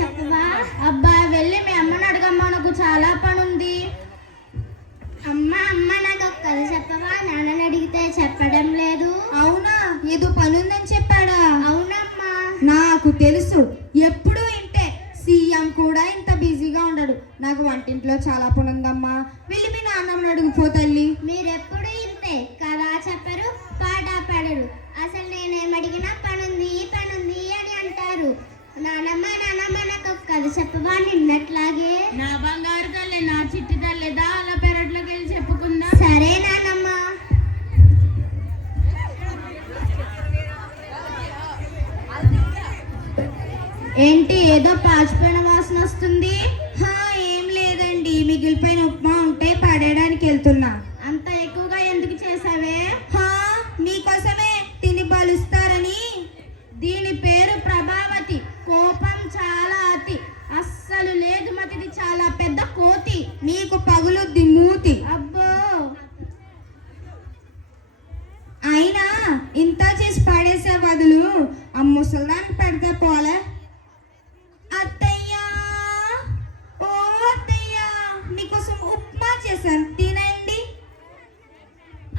చెప్పవా? అబ్బా వెళ్ళి మీ అమ్మని అడగమ్మా, నాకు చాలా పని ఉంది. అమ్మ నాకు ఒక కథ చెప్పవా? నాన్నని అడిగితే చెప్పడం లేదు. అవునా, ఏదో పని ఉందని చెప్పాడా? అవునమ్మా. నాకు తెలుసు, ఎప్పుడు ఇంతే. సీఎం కూడా ఇంత బిజీగా ఉండడు. నాకు వంటింట్లో చాలా పని ఉందమ్మా, వెళ్ళి మీ నాన్నమ్మని అడుగుపో తల్లి. మీరెప్పుడు ఇంతే, కథ చెప్పరు, పాట పాడరు. అసలు నేనేమడిగినా పనుంది అని అంటారు. నానమ్మ నాకు ఒక కథ చెప్పవా? నిన్నట్లాగే. నా బంగారు తల్లి, నా చిట్టి తల్లి, దా అలా పెరట్లోకి వెళ్ళి చెప్పుకుందా. సరే నానమ్మ. ఏంటి ఏదో పాచిపోయిన వాసన వస్తుంది? ఏం లేదండి, మిగిలిపోయిన ఉప్మా ఉంటే పడేయడానికి వెళ్తున్నా. అంత ఎక్కువగా ఎందుకు చేసావే? మీకోసమే, తిని బలుస్తారని. దీని పేరు ప్రభావతి. కోపం చాలా అతి, అస్సలు లేదు మతిది, చాలా పెద్ద కోతి. నీకు పగులుద్ది మూతి. అబ్బో, అయినా ఇంత చేసి పడేసే బదులు ఆ ముసల్దానికి పెడితే పోలే. అత్తయ్యా, ఓ అత్తయ్యా, మీకోసం ఉప్మా చేశాను, తినండి.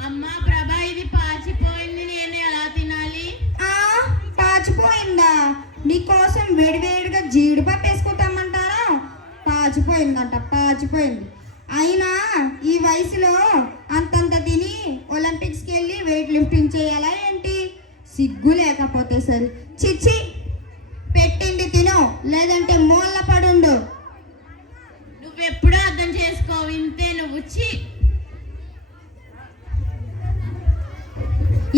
అమ్మా ప్రభా, ఇది పాచిపోయింది, నేను ఎలా తినాలి? పాచిపోయిందా? నీకోసం వేడివేడిగా జీడిపప్పు వేసుకుంటామంటారా? పాచిపోయిందంట, పాచిపోయింది. అయినా ఈ వయసులో అంతంత తిని ఒలింపిక్స్కి వెళ్ళి వెయిట్ లిఫ్టింగ్ చేయాలా ఏంటి? సిగ్గు లేకపోతే సరే. చిచ్చి, పెట్టింది తిను, లేదంటే మూల పడుండు. నువ్వెప్పుడూ అర్థం చేసుకోవు, ఇంతే నువ్వు.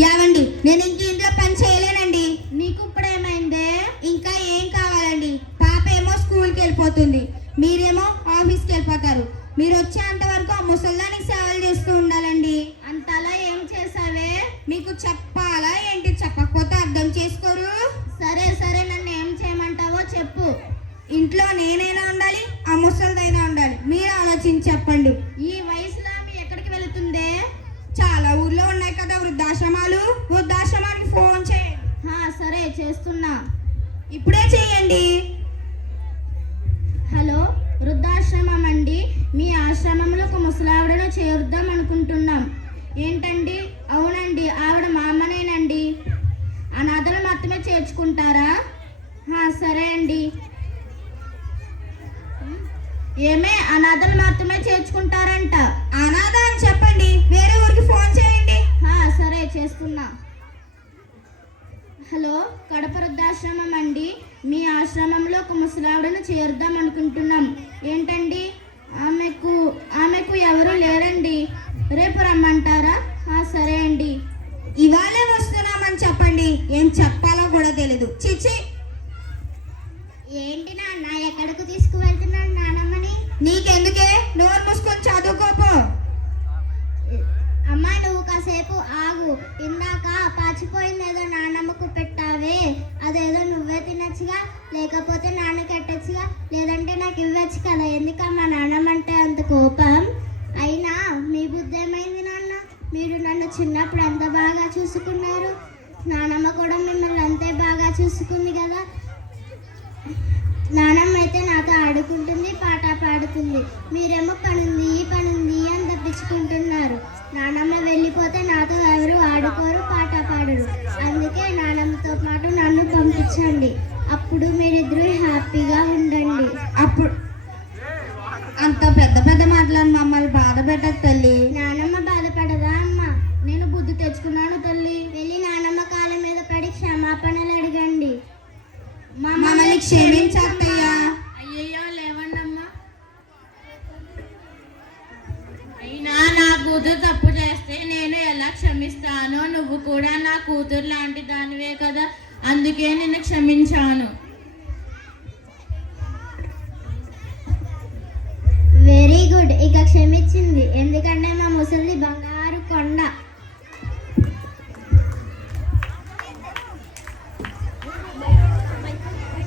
యావండి, నేను ఇంక ఇంట్లో పని చేయలేనండి. నీకు ఇప్పుడేమైందే? ఇంకా ఏం కావాలండి? పాప ఏమో స్కూల్కి వెళ్ళిపోతుంది, మీరేమో ఆఫీస్కి వెళ్ళిపోతారు. మీరు వచ్చేంత వరకు ఆ ముసల్దానికి సేవలు చేస్తూ ఉండాలండి. అంతలా ఏం చేసావే? మీకు చెప్పాలా ఏంటి? చెప్పకపోతే అర్థం చేసుకోరు. సరే నన్ను ఏం చేయమంటావో చెప్పు. ఇంట్లో నేనైనా ఉండాలి, ఆ ముసలిదైనా ఉండాలి. మీరు ఆలోచించి చెప్పండి. ఈ వయసులో మీ ఎక్కడికి వెళుతుందే? చాలా ఊర్లో ఉన్నాయి కదా వృద్ధాశ్రమాలు, వృద్ధాశ్రమానికి ఫోన్ చేయండి. సరే చేస్తున్నా, ఇప్పుడే చేయండి. హలో, వృద్ధాశ్రమం అండి. మీ ఆశ్రమంలో ఒక ముసలావిడను చేరుద్దాం అనుకుంటున్నాం. ఏంటండి? అవునండి, ఆవిడ మా అమ్మనేనండి. అనాథలు మాత్రమే చేర్చుకుంటారా? సరే అండి. ఏమే, అనాథలు మాత్రమే చేర్చుకుంటారంట? అనాథ అని చెప్పండి, వేరే ఊరికి ఫోన్ చేయండి. సరే చేస్తున్నా. హలో, కడప వృద్ధాశ్రమం అండి. మీ ఆశ్రమంలో ఒక ముసలావిడను చేరుద్దాం అనుకుంటున్నాం. ఏంటండి? ఆమెకు ఎవరు లేరండి, రేపు రమ్మంటారా? సరే అండి. ఇవాళే వస్తున్నామని చెప్పండి. ఏం చెప్పాలో కూడా తెలీదు. చిచ్చి, ఏంటి నాన్న, ఎక్కడికి తీసుకువెళ్తున్నాడు నానమ్మని? నీకెందుకే, నోరు మూసుకొని చదువుకోపో. అమ్మా, నువ్వు కాసేపు ఆగు. ఇందాక పాచిపోయిందేదో నాన్నమ్మకు పెట్టావే, అదేదో నువ్వే తినచ్చుగా, లేకపోతే నాన్నకి ఎట్టచ్చుగా, లేదంటే నాకు ఇవ్వచ్చు కదా. ఎందుకమ్మా నాన్నమ్మ అంటే అంత కోపం? అయినా మీ బుద్ధి ఏమైంది నాన్న? మీరు నన్ను చిన్నప్పుడు అంత బాగా చూసుకున్నారు, నానమ్మ కూడా మిమ్మల్ని అంతే బాగా చూసుకుంది కదా. నానమ్మ అయితే నాతో ఆడుకుంటుంది, పాట పాడుతుంది, మీరేమో పనుంది అని తప్పించుకుంటున్నారు. నానమ్మ వెళ్ళిపోతే నాతో ఎవరు ఆడుకోరు, పాట పాడరు. అందుకే నానమ్మతో పాటు నన్ను పంపించండి, అప్పుడు మీరిద్దరూ హ్యాపీగా ఉండండి. అప్పుడు అంత పెద్ద మాటలను మమ్మల్ని బాధ పెట్టదు తల్లి. నానమ్మ బాధపడదా అమ్మ? నేను బుద్ధి తెచ్చుకున్నాను తల్లి. వెళ్ళి నానమ్మ కాళ్ళ మీద పడి క్షమాపణలు అడగండి. మమ్మల్ని క్షమించత్తయ్యా. అయ్యయ్యో, లేవండమ్మా. అయినా నా కూతురు తప్పు చేస్తే నేను ఎలా క్షమిస్తానో? నువ్వు కూడా నా కూతురు లాంటి దానివే కదా, అందుకే నిన్ను క్షమించాను.